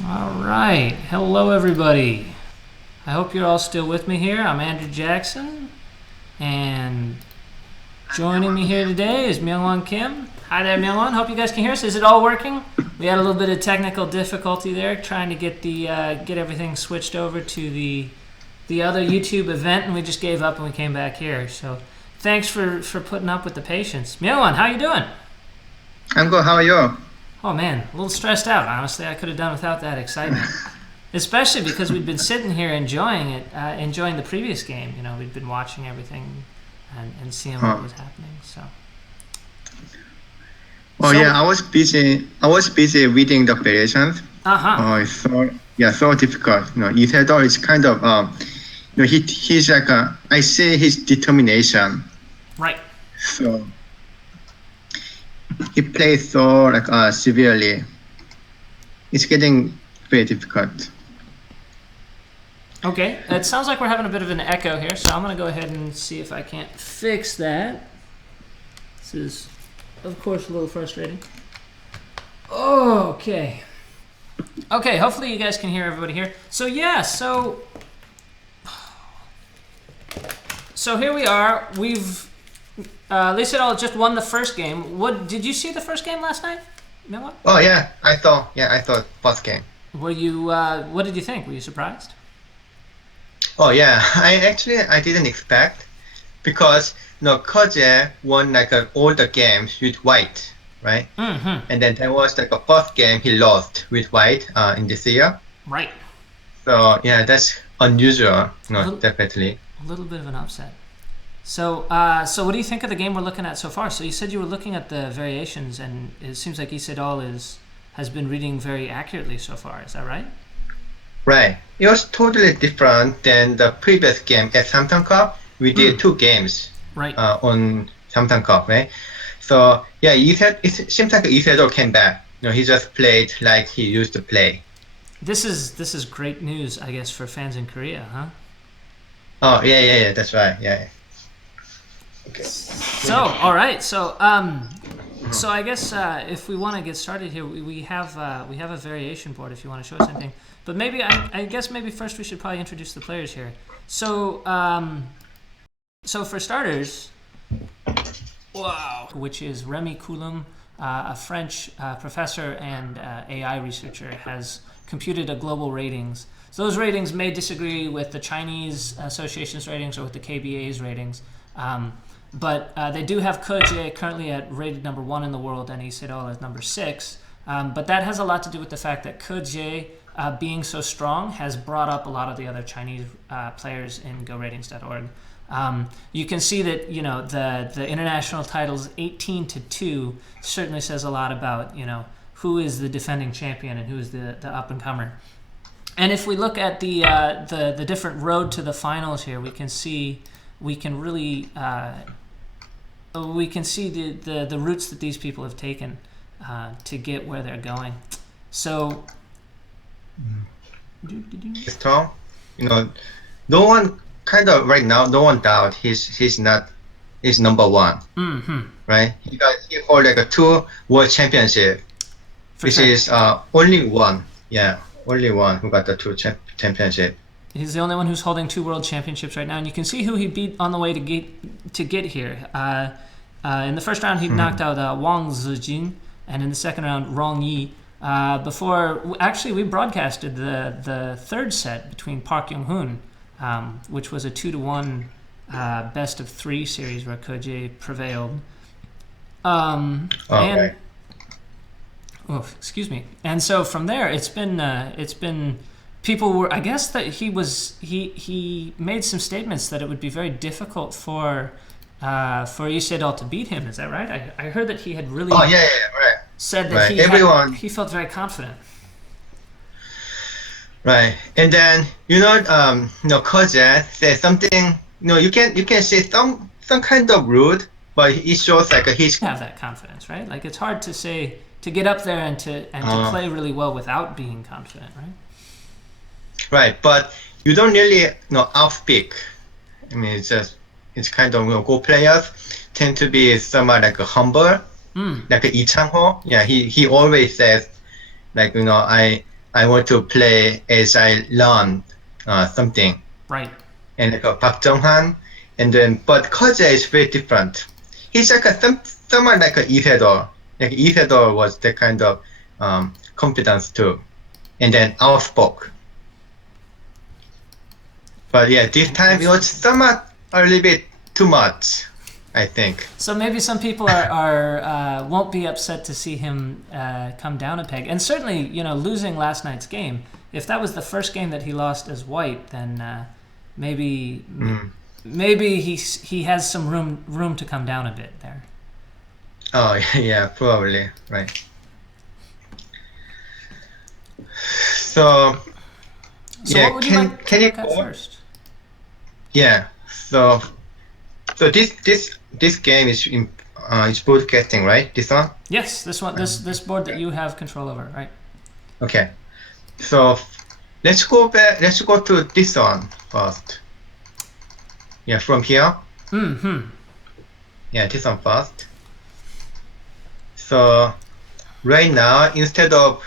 All right. Hello, everybody. I hope you're all still with me here. I'm Andrew Jackson, and joining me here today is Myungwan Kim. Hi there, Myungwan. Hope you guys can hear us. Is it all working? We had a little bit of technical difficulty there, trying to get everything switched over to the other YouTube event, and we just gave up and we came back here. So, thanks for putting up with the patience. Myungwan, how you doing? I'm good. How are you? Oh man, a little stressed out. Honestly, I could have done without that excitement. Especially because we'd been sitting here enjoying it, enjoying the previous game. You know, we'd been watching everything and seeing what was happening. So. Oh yeah, I was busy. I was busy reading the variations. Uh huh. It's so difficult. Isidore is kind of he's like I see his determination. Right. So he plays so severely. It's getting very difficult. Okay, it sounds like we're having a bit of an echo here, so I'm going to go ahead and see if I can't fix that. This is, of course, a little frustrating. Okay. Okay, hopefully you guys can hear everybody here. So yeah, so here we are. We've Lee Sedol just won the first game. What did you see the first game last night? Noah? Oh yeah, I thought first game. Were you? What did you think? Were you surprised? Oh yeah, I didn't expect because Ke Jie won all the games with white, right? Mm-hmm. And then there was a first game he lost with white in this year. Right. So yeah, that's unusual. Definitely. A little bit of an upset. So what do you think of the game we're looking at so far? So you said you were looking at the variations, and it seems like Isidol has been reading very accurately so far. Is that right? Right. It was totally different than the previous game at Samsung Cup. We did two games Right. On Samsung Cup, right? So yeah, it seems like Isidore came back. He just played like he used to play. This is great news, I guess, for fans in Korea, huh? Oh yeah. That's right. Yeah. Okay. So all right. So so I guess if we want to get started here, we have a variation board if you want to show us anything. But maybe I guess maybe first we should probably introduce the players here. So so for starters, wow, which is Remy Coulomb, a French professor and AI researcher, has computed a global ratings. So those ratings may disagree with the Chinese association's ratings or with the KBA's ratings. But they do have Ke Jie currently at rated number 1 in the world and Sedol as number 6. But that has a lot to do with the fact that Ke Jie, being so strong, has brought up a lot of the other Chinese players in GoRatings.org. You can see that the international titles 18-2 certainly says a lot about who is the defending champion and who is the up and comer. And if we look at the different road to the finals here, we can see the routes that these people have taken to get where they're going. So, Strong. No one kind of right now. No one doubt he's number 1. mm-hmm. Right? He hold like a 2 world championship, which sure. is only one. Yeah, only one who got the 2 championship. He's the only one who's holding 2 world championships right now, and you can see who he beat on the way to get here. In the first round, he knocked out Wang Zijin, and in the second round, Rong Yi. Actually, we broadcasted the third set between Park Young-hoon, which was a 2-1 best of 3 series where Ke Jie prevailed. Okay. Excuse me. And so from there, it's been. People were, I guess that he made some statements that it would be very difficult for Isidol to beat him. Is that right? I heard that he had really right. said that Everyone he felt very confident. Right, and then Ke Jie said something. You can say some kind of rude, but it shows like he's have that confidence, right? Like it's hard to get up there and to play really well without being confident, right? Right, but you don't really outspeak. I mean, it's kind of Go players tend to be somewhat like humble, like Lee Chang-ho. Yeah, he always says like I I want to play as I learn something. Right. And like Park Jung-han, and then but Ke Jie is very different. He's like someone like a Lee Sedol. Like Lee Sedol was the kind of confidence too, and then outspoke. But yeah, this time it was somewhat a little bit too much, I think. So maybe some people are won't be upset to see him come down a peg, and certainly losing last night's game. If that was the first game that he lost as white, then maybe he has some room to come down a bit there. Oh yeah, probably right. So yeah, what would you like to look at first? Yeah, so this game is it's broadcasting, right? This one? Yes, this one, this board that you have control over, right? Okay. So let's go back. Let's go to this one first. Yeah, from here. Yeah, this one first. So right now, instead of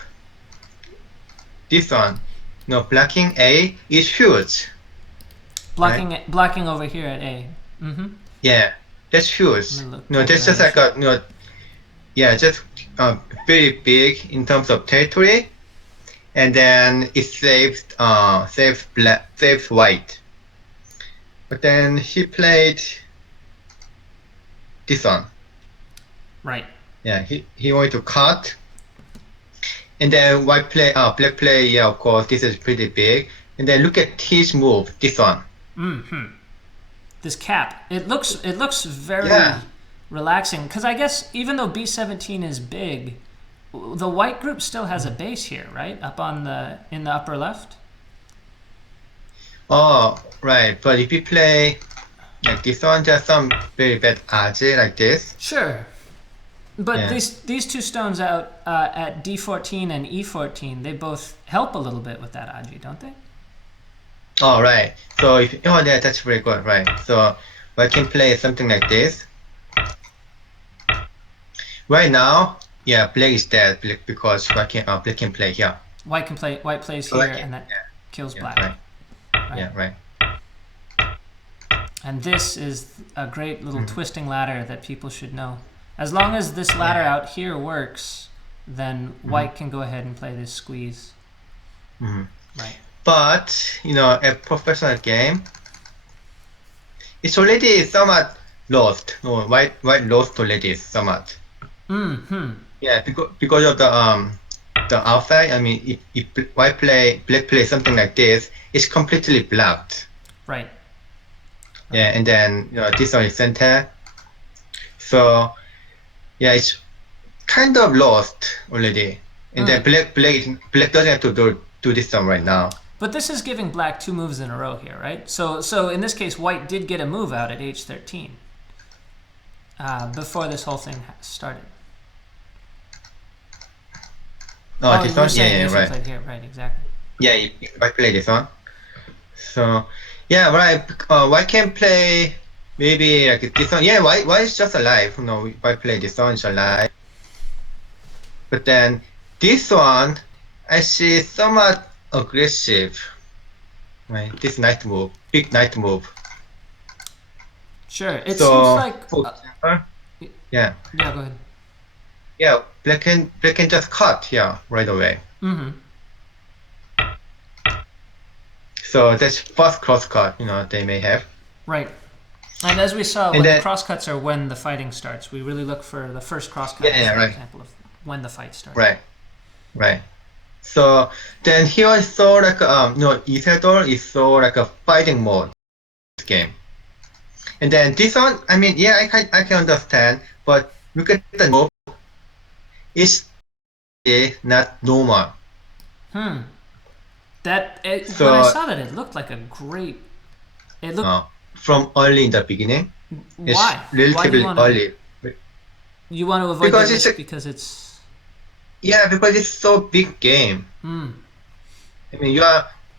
this one, blocking A is huge. Blocking over here at A. Yeah, that's huge. That's just like a just very big in terms of territory, and then it saves white. But then he played this one. Right. Yeah, he wanted to cut, and then black play. Yeah, of course, this is pretty big. And then look at his move. This one. This cap. It looks very relaxing, because I guess even though B17 is big, the white group still has a base here, right? Up in the upper left. Oh, right. But if you play like this one, there's some very bad RJ like this. Sure. But these two stones out at D14 and E14, they both help a little bit with that Aji, don't they? Oh, right. So yeah, that's very good, right? So I can play something like this. Right now, yeah, black is dead because black can play here. White plays here, and that kills black. Right. Yeah, right. And this is a great little twisting ladder that people should know. As long as this ladder out here works, then white can go ahead and play this squeeze. Right. But a professional game, it's already somewhat lost. No, white lost already somewhat. Yeah, because of the outside. I mean, if black play something like this, it's completely blocked. Right. Yeah, and then this one is center. So yeah, it's kind of lost already. And then black doesn't have to do this one right now. But this is giving black two moves in a row here, right? So in this case, white did get a move out at H13 before this whole thing started. Oh, this one? Yeah, right. Played here, right, exactly. Yeah, white play this one. So yeah, right. White can play maybe like this one. Yeah, white is just alive. White play this one is alive. But then this one, I see somewhat aggressive. Right, this knight move, big knight move. Sure, it seems like. Yeah. Yeah, go ahead. Yeah, black can just cut here right away. So that's first cross cut, they may have. Right. And as we saw, the cross cuts are when the fighting starts. We really look for the first cross cut as an example of when the fight starts. Right. So then here I saw like Isidore is so like a fighting mode this game. And then this one, I mean, yeah, I can understand, but look at the move. It's not normal. When I saw that, it looked like a great. It looked from early in the beginning. Why? It's relatively early. You want to avoid because it's. Yeah, because it's so big game. I mean,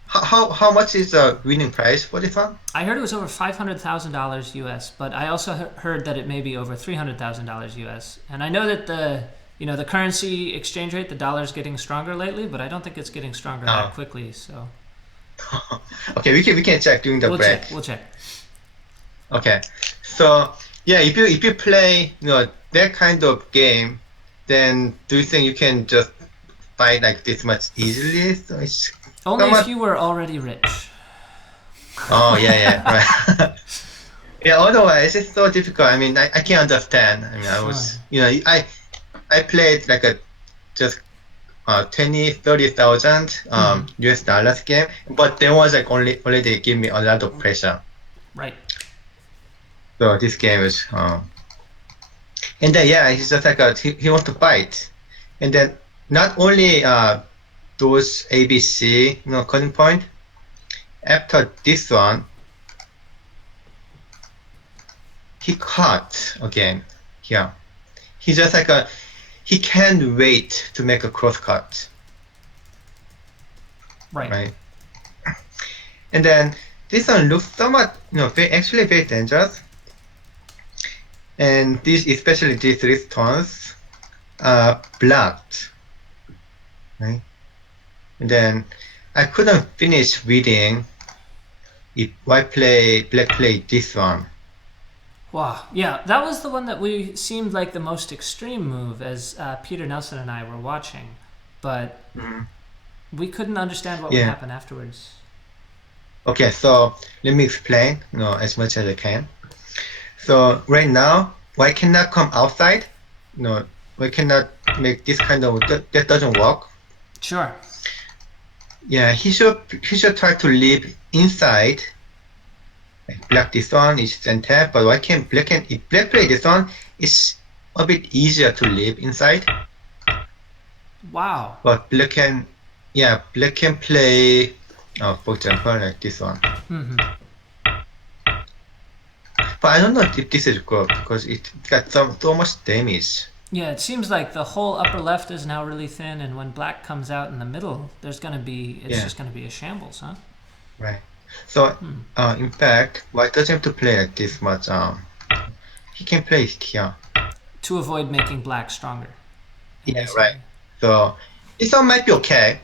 how much is the winning price for this one? I heard it was over $500,000 US, but I also heard that it may be over $300,000 US. And I know that the currency exchange rate, the dollar's getting stronger lately, but I don't think it's getting stronger that quickly. So Okay, we can check during the we'll break. check. We'll check. Okay, so yeah, if you play that kind of game, then do you think you can just fight like this much easily? So it's Only somewhat. if you were already rich. Oh yeah, right. Yeah, otherwise it's so difficult. I mean, I can't understand. I mean, I Sure. was, I played like a just 20, 30,000 US dollars game, but there was like already give me a lot of pressure. Right. So this game is, and then yeah, he's just like he wants to fight, and then not only those ABC, cutting point. After this one, he cut again. Yeah, he just like he can't wait to make a cross cut. Right. And then this one looks somewhat, actually very dangerous. And this, especially these three stones, are blocked. Right. And then I couldn't finish reading if black play this one. Wow. Yeah, that was the one that we seemed like the most extreme move as Peter Nelson and I were watching, but we couldn't understand what would happen afterwards. Okay, so let me explain, as much as I can. So right now, why cannot come outside? Why cannot make this kind of that doesn't work. Sure. Yeah, he should try to live inside. Like black this one is center, but why can't if black play this one, it's a bit easier to live inside. Wow. But black can play, for example, like this one. Mm-hmm. But I don't know if this is good because it got so much damage. Yeah, it seems like the whole upper left is now really thin, and when black comes out in the middle, it's just gonna be a shambles, huh? Right. So, in fact, white doesn't have to play like this much. He can play it here. To avoid making black stronger. Yeah, right. So, this one might be okay.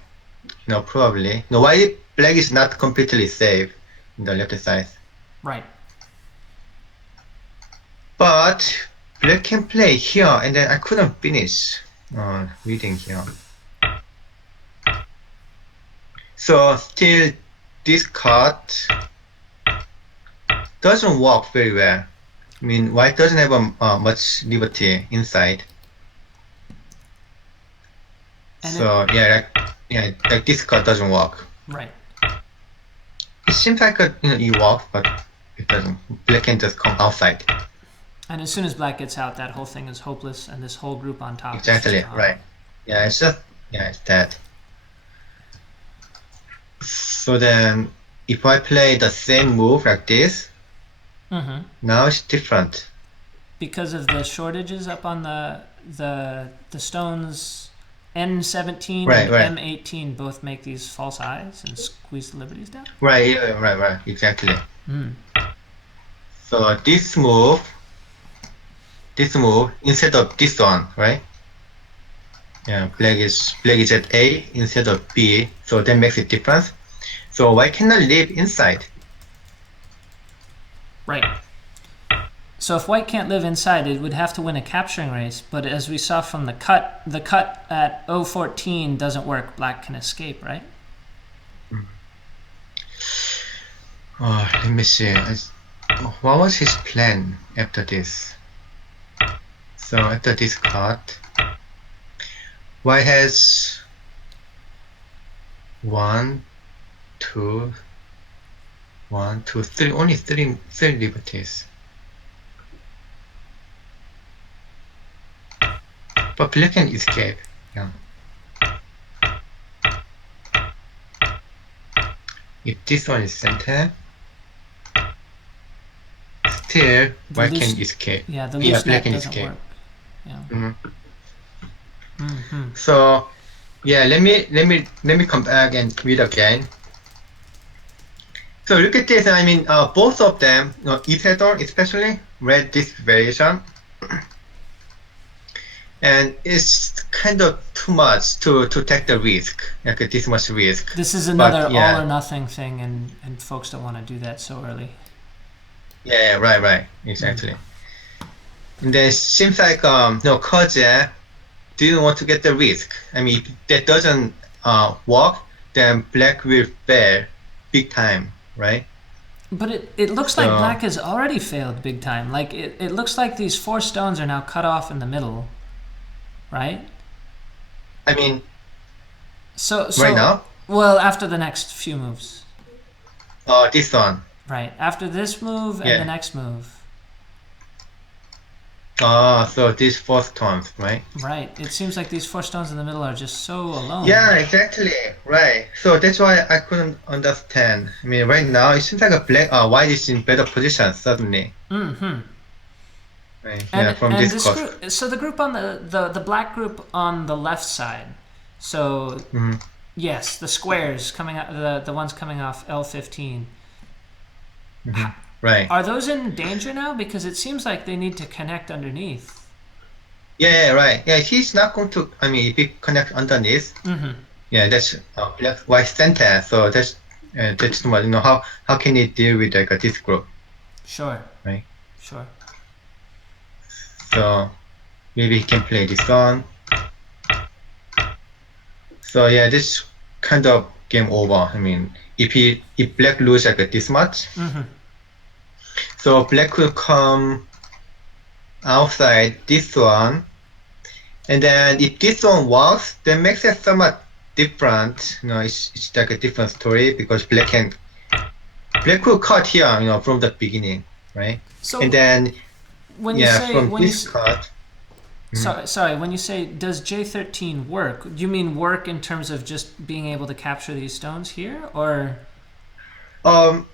Probably. No, why black is not completely safe in the left side. Right. But black can play here, and then I couldn't finish reading here. So still, this card doesn't work very well. I mean, white doesn't have much liberty inside. And so like this card doesn't work. Right. It seems like it works, but it doesn't. Black can just come outside. And as soon as black gets out, that whole thing is hopeless, and this whole group on top. Exactly, right. Yeah, it's dead. So then, if I play the same move like this, now it's different. Because of the shortages up on the stones, N17 and M18 both make these false eyes and squeeze the liberties down. Right, exactly. So this move instead of this one, right? Yeah, black is at A instead of B, so that makes a difference. So why cannot live inside? Right. So if white can't live inside, it would have to win a capturing race. But as we saw from the cut at 014 doesn't work. Black can escape, right? Oh, let me see. What was his plan after this? So after this cut, white has 1, 2, 3, only three liberties. But black can escape. Yeah. If this one is center, still white can escape. Yeah, the loose black can doesn't escape. work. Yeah. So yeah, let me come back and read again. So look at this. I mean, both of them, Sedol especially, read this variation. and it's kind of too much to take the risk, like this much risk. This is another But yeah, all or nothing thing, and folks don't want to do that so early. yeah, right, exactly. And then it seems like no, Ke Jie didn't want to get the risk. I mean, if that doesn't work, then black will fail big time, right? But it looks like So black has already failed big time. Like it looks like these 4 stones are now cut off in the middle, right? I mean, So right so now, well after the next few moves, this one, right? After this move and the yeah. next move, So these fourth tones, right? right? It seems like these 4 stones in the middle are just so alone. Yeah, exactly. Right. So that's why I couldn't understand. I mean, right now it seems like a white is in better position suddenly. Mm-hmm. Right. Yeah, And from and this this cost. group, so the group on the black group on the left side. So Hmm. yes, the squares coming out, the ones coming off L15. Hmm. Right. Are those in danger now? Because it seems like they need to connect underneath. Yeah, right. Yeah, he's not going to. I mean, if he connect underneath, Mm-hmm. yeah, that's black white center. So that's normal. How can he deal with like this group, Sure, right? sure. So maybe he can play this one. So yeah, this kind of game over. I mean, if black lose like this much, Mm-hmm. so black will come outside this one, and then if this one works, then makes it somewhat different. It's like a different story because black will cut here, from the beginning, right? And So then when you yeah, say from when you this s- cut, mhm. sorry when you say does J13 work? Do you mean work in terms of just being able to capture these stones here, or um,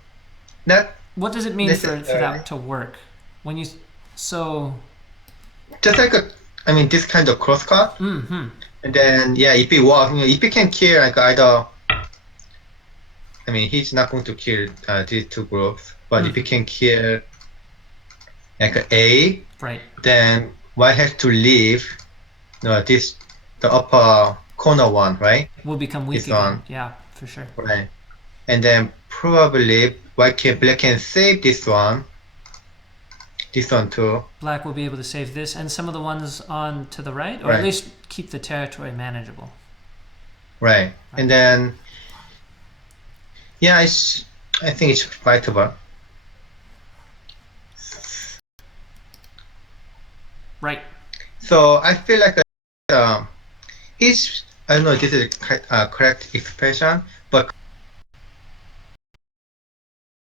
not what does it mean for necessarily, that to work? When you so just like I mean, this kind of cross cut, mm-hmm. and then yeah, if it works, if it can kill like either. I mean, he's not going to kill these two groups, but if he Mm-hmm. can kill like A, Right. then Y has to leave the upper corner one, right? Will become weak This again. one, Yeah, for sure. right? And then probably black can save this one too, Black will be able to save this and some of the ones on to the right, or at right? least keep the territory manageable. Right. Right. And then yeah, I think it's fightable. Right. So I feel like he's I don't know if this is a correct expression, but